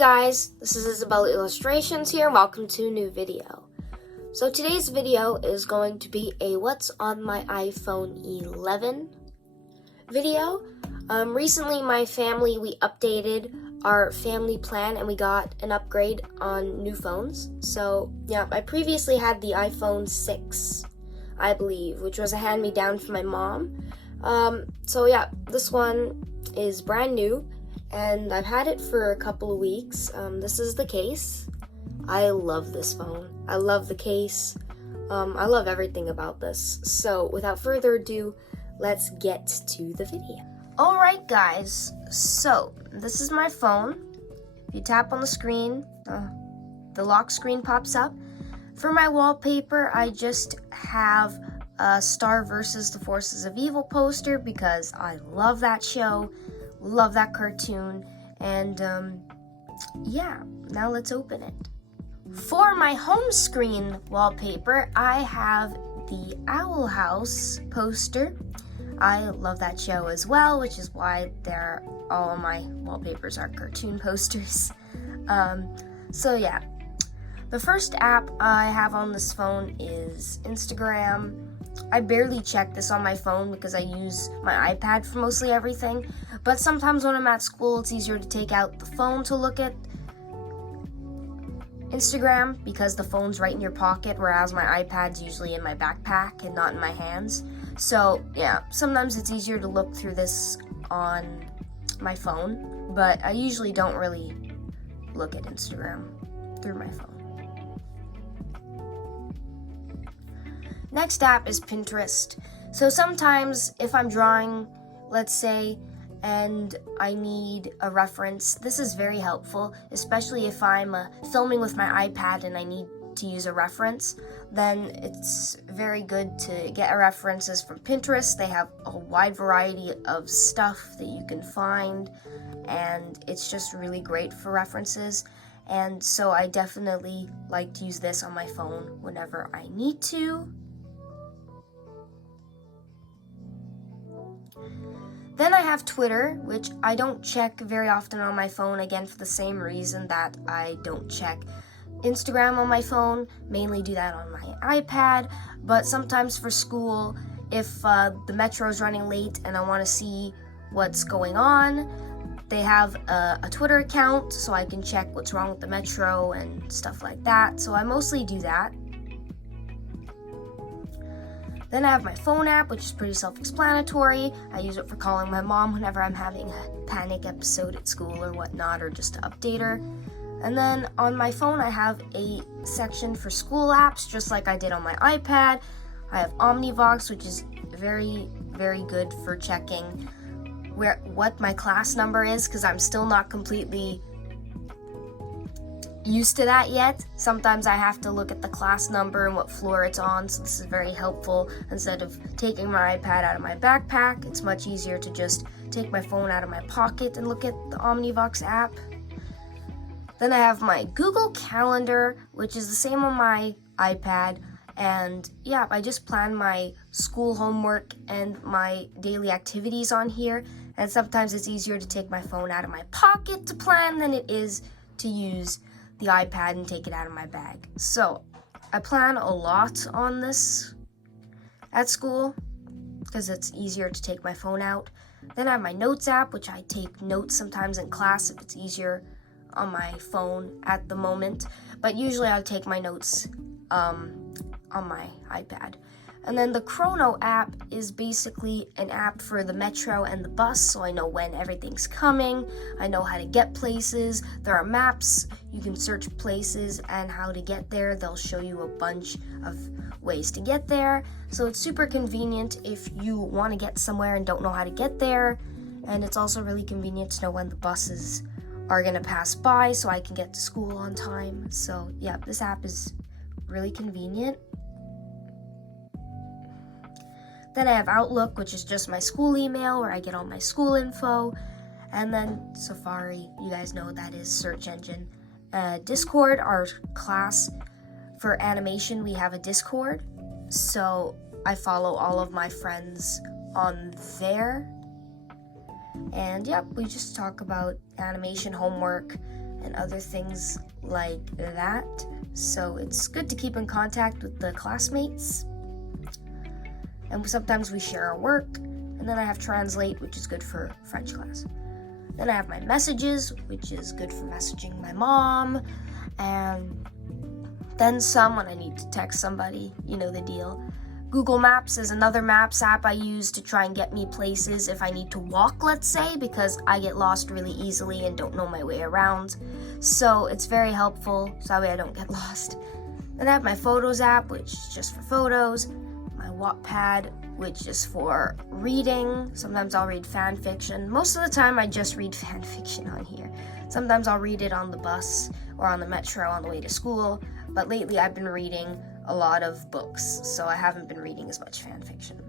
guys, this is Isabella Illustrations here. Welcome to a new video. So today's video is going to be a what's on my iPhone 11 video. Recently my family, we updated our family plan and we got an upgrade on new phones. So yeah, I previously had the iPhone 6, I believe, which was a hand-me-down from my mom. So yeah, this one is brand new. And I've had it for a couple of weeks. This is the case. I love this phone. I love the case. I love everything about this. So without further ado, let's get to the video. Alright guys, so this is my phone. If you tap on the screen, the lock screen pops up. For my wallpaper, I just have a Star vs. the Forces of Evil poster because I love that show. Love that cartoon, and yeah, now let's open it. For my home screen wallpaper, I have the Owl House poster. I love that show as well, which is why all my wallpapers are cartoon posters. So yeah, the first app I have on this phone is Instagram. I barely check this on my phone because I use my iPad for mostly everything, but sometimes when I'm at school, it's easier to take out the phone to look at Instagram because the phone's right in your pocket, whereas my iPad's usually in my backpack and not in my hands. So yeah, sometimes it's easier to look through this on my phone, but I usually don't really look at Instagram through my phone. Next app is Pinterest. So sometimes if I'm drawing, let's say, and I need a reference, this is very helpful, especially if I'm filming with my iPad and I need to use a reference, then it's very good to get references from Pinterest. They have a wide variety of stuff that you can find, and it's just really great for references. And so I definitely like to use this on my phone whenever I need to. Then I have Twitter, which I don't check very often on my phone, again for the same reason that I don't check Instagram on my phone, mainly do that on my iPad, but sometimes for school, if the metro is running late and I want to see what's going on, they have a Twitter account so I can check what's wrong with the metro and stuff like that, so I mostly do that. Then I have my phone app, which is pretty self-explanatory. I use it for calling my mom whenever I'm having a panic episode at school or whatnot, or just to update her. And then on my phone, I have a section for school apps, just like I did on my iPad. I have Omnivox, which is very, very good for checking what my class number is, because I'm still not completely used to that yet. Sometimes I have to look at the class number and what floor it's on, so this is very helpful. Instead of taking my iPad out of my backpack, it's much easier to just take my phone out of my pocket and look at the Omnivox app. Then I have my Google Calendar, which is the same on my iPad, and yeah, I just plan my school homework and my daily activities on here, and sometimes it's easier to take my phone out of my pocket to plan than it is to use the iPad and take it out of my bag. So I plan a lot on this at school because it's easier to take my phone out. Then I have my Notes app, which I take notes sometimes in class if it's easier on my phone at the moment, but usually I'll take my notes on my iPad. And then the Chrono app is basically an app for the metro and the bus, so I know when everything's coming, I know how to get places. There are maps, you can search places and how to get there. They'll show you a bunch of ways to get there, so it's super convenient if you want to get somewhere and don't know how to get there. And it's also really convenient to know when the buses are going to pass by so I can get to school on time. So yeah, this app is really convenient. Then I have Outlook, which is just my school email where I get all my school info. And then Safari, you guys know what that is, search engine. Discord, our class for animation, we have a Discord. So I follow all of my friends on there. And yep, we just talk about animation homework, and other things like that. So it's good to keep in contact with the classmates. And sometimes we share our work. And then I have Translate, which is good for French class. Then I have my Messages, which is good for messaging my mom. And then some when I need to text somebody, you know the deal. Google Maps is another maps app I use to try and get me places if I need to walk, let's say, because I get lost really easily and don't know my way around. So it's very helpful, so that way I don't get lost. Then I have my Photos app, which is just for photos. My Wattpad, which is for reading. Sometimes I'll read fan fiction. Most of the time I just read fan fiction on here. Sometimes I'll read it on the bus or on the metro on the way to school. But lately I've been reading a lot of books, so I haven't been reading as much fan fiction.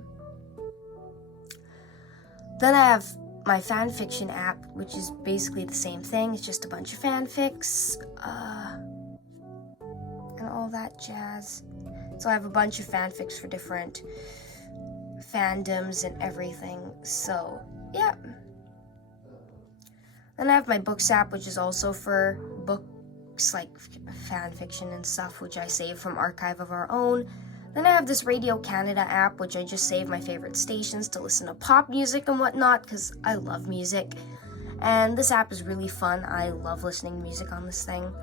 Then I have my fan fiction app, which is basically the same thing. It's just a bunch of fanfics, and all that jazz. So I have a bunch of fanfics for different fandoms and everything. So, yeah. Then I have my Books app, which is also for books like fan fiction and stuff, which I save from Archive of Our Own. Then I have this Radio Canada app, which I just save my favorite stations to listen to pop music and whatnot, because I love music. And this app is really fun. I love listening to music on this thing.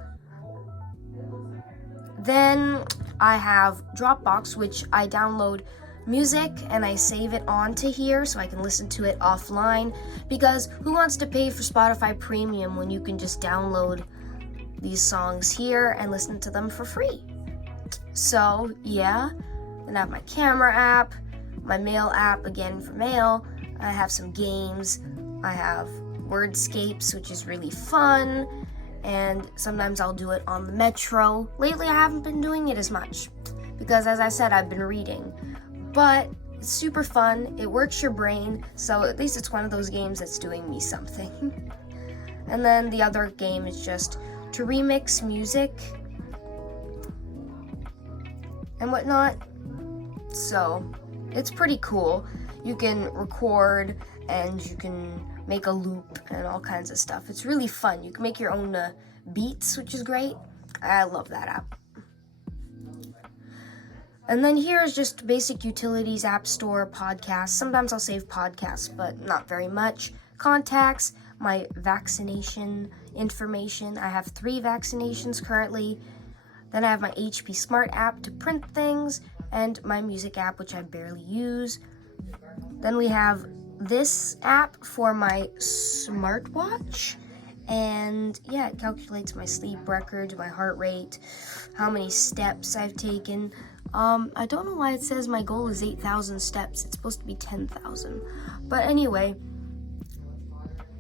Then I have Dropbox, which I download music and I save it onto here so I can listen to it offline, because who wants to pay for Spotify Premium when you can just download these songs here and listen to them for free? So yeah. Then I have my camera app, my mail app again for mail. I have some games. I have Wordscapes, which is really fun, and sometimes I'll do it on the metro. Lately I haven't been doing it as much because, as I said, I've been reading, but it's super fun. It works your brain, so at least it's one of those games that's doing me something. And then the other game is just to remix music and whatnot. So it's pretty cool. You can record and you can make a loop and all kinds of stuff. It's really fun. You can make your own beats, which is great. I love that app. And then here is just basic utilities, app store, podcasts. Sometimes I'll save podcasts, but not very much. Contacts, my vaccination information. I have 3 vaccinations currently. Then I have my HP Smart app to print things, and my music app, which I barely use. Then we have this app for my smartwatch, and yeah, it calculates my sleep records, my heart rate, how many steps I've taken. I don't know why it says my goal is 8,000 steps. It's supposed to be 10,000. But anyway,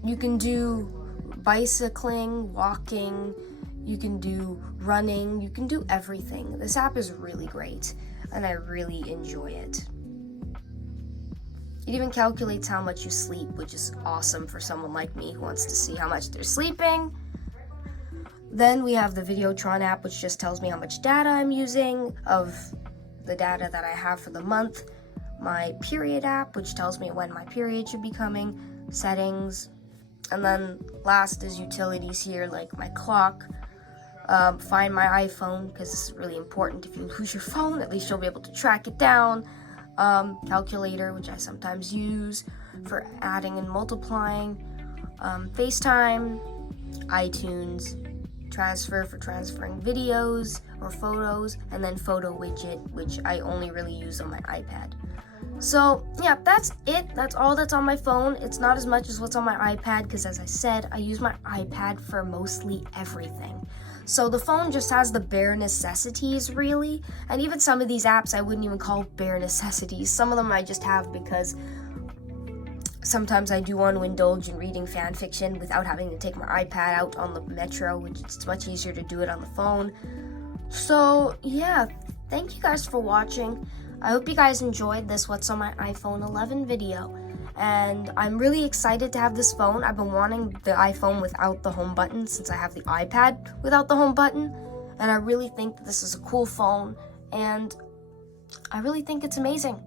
you can do bicycling, walking, you can do running, you can do everything. This app is really great, and I really enjoy it. It even calculates how much you sleep, which is awesome for someone like me who wants to see how much they're sleeping. Then we have the Videotron app, which just tells me how much data I'm using of the data that I have for the month. My period app, which tells me when my period should be coming. Settings. And then last is utilities here, like my clock. Find my iPhone, because this is really important. If you lose your phone, at least you'll be able to track it down. Calculator, which I sometimes use for adding and multiplying. FaceTime, iTunes, transfer for transferring videos or photos, and then photo widget, which I only really use on my iPad. So yeah, that's it. That's all that's on my phone. It's not as much as what's on my iPad, because as I said, I use my iPad for mostly everything. So the phone just has the bare necessities, really. And even some of these apps I wouldn't even call bare necessities. Some of them I just have because sometimes I do want to indulge in reading fan fiction without having to take my iPad out on the metro, which it's much easier to do it on the phone. So yeah, thank you guys for watching. I hope you guys enjoyed this What's on My iPhone 11 video. And I'm really excited to have this phone. I've been wanting the iPhone without the home button since I have the iPad without the home button. And I really think that this is a cool phone. And I really think it's amazing.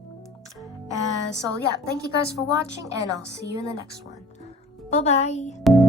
So yeah, thank you guys for watching, and I'll see you in the next one. Bye-bye.